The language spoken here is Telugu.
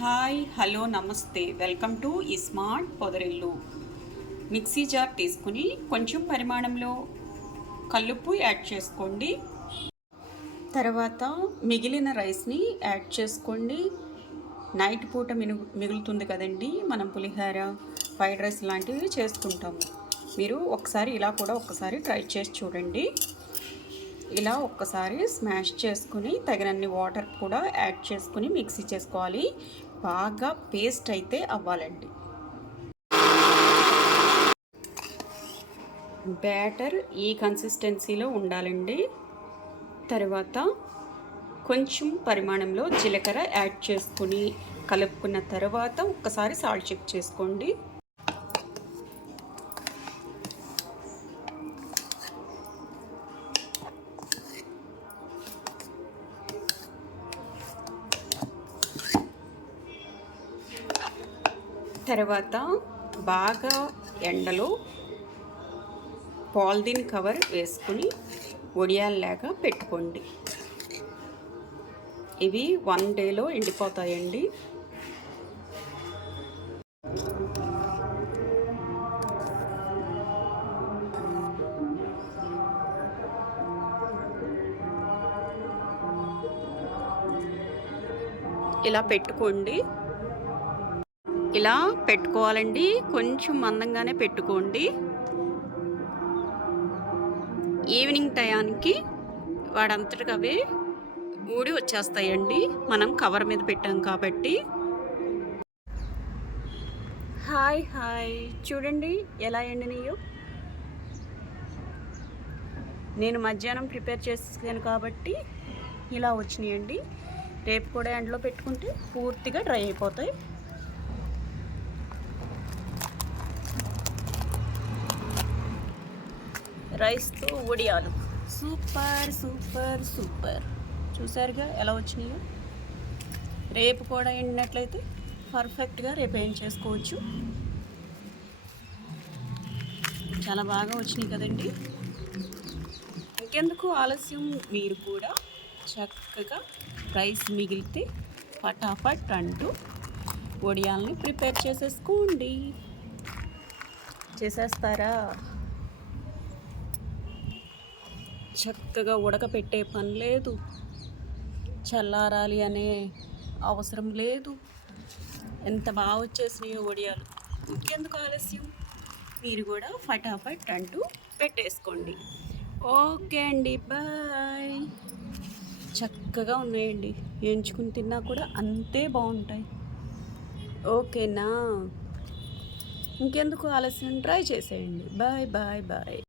హాయ్ హలో నమస్తే. వెల్కమ్ టు ఈ స్మార్ట్ పొదరిల్లు. మిక్సీ జార్ తీసుకుని కొంచెం పరిమాణంలో కల్లుప్పు యాడ్ చేసుకోండి. తర్వాత మిగిలిన రైస్ని యాడ్ చేసుకోండి. నైట్ పూట మిను మిగులుతుంది కదండి మనం పులిహోర ఫ్రైడ్ రైస్ లాంటివి చేసుకుంటాము. మీరు ఒకసారి ఇలా కూడా ఒకసారి ట్రై చేసి చూడండి. ఇలా ఒక్కసారి స్మాష్ చేసుకుని తగినన్ని వాటర్ కూడా యాడ్ చేసుకుని మిక్సీ చేసుకోవాలి. బాగా పేస్ట్ అయితే అవ్వాలండి. బ్యాటర్ ఈ కన్సిస్టెన్సీలో ఉండాలండి. తర్వాత కొంచెం పరిమాణంలో జీలకర్ర యాడ్ చేసుకుని కలుపుకున్న తర్వాత ఒక్కసారి సాల్ట్ చెక్ చేసుకోండి. తర్వాత బాగా ఎండలో పాలిథిన్ కవర్ వేసుకుని ఒడియాల్లాగా పెట్టుకోండి. ఇవి వన్ డేలో ఎండిపోతాయండి. ఇలా పెట్టుకోండి. ఇలా పెట్టుకోవాలండి. కొంచెం మందంగానే పెట్టుకోండి. ఈవినింగ్ టయానికి వాడంతటికి అవి ఊడి వచ్చేస్తాయండి. మనం కవర్ మీద పెట్టాం కాబట్టి. Hi hi. చూడండి ఎలా ఎండినాయో. నేను మధ్యాహ్నం ప్రిపేర్ చేసాను కాబట్టి ఇలా వచ్చినాయండి. రేపు కూడా ఎండలో పెట్టుకుంటే పూర్తిగా డ్రై అయిపోతాయి. రైస్తో ఒడియాలు సూపర్ సూపర్ సూపర్. చూసారుగా ఎలా వచ్చినాయో? రేపు కూడా ఎండినట్లయితే పర్ఫెక్ట్గా రేపు ఏం చేసుకోవచ్చు? చాలా బాగా వచ్చినాయి కదండి. ఇంకెందుకు ఆలస్యం? మీరు కూడా చక్కగా రైస్ మిగిలితే ఫటాఫట్ అంటూ వడియాల్ని ప్రిపేర్ చేసేసుకోండి. చేసేస్తారా? చక్కగా ఉడకపెట్టే పని లేదు. చల్లారాలి అనే అవసరం లేదు. ఎంత బాగా వచ్చేసినాయో వడియాలు ఇంకెందుకు ఆలస్యం? మీరు కూడా ఫటాఫట్ అంటూ పెట్టేసుకోండి. ఓకే అండి బాయ్. చక్కగా ఉన్నాయండి. ఎంచుకుని తిన్నా కూడా అంతే బాగుంటాయి. ఓకేనా ఇంకెందుకు ఆలస్యం? ట్రై చేసేయండి. Bye bye bye.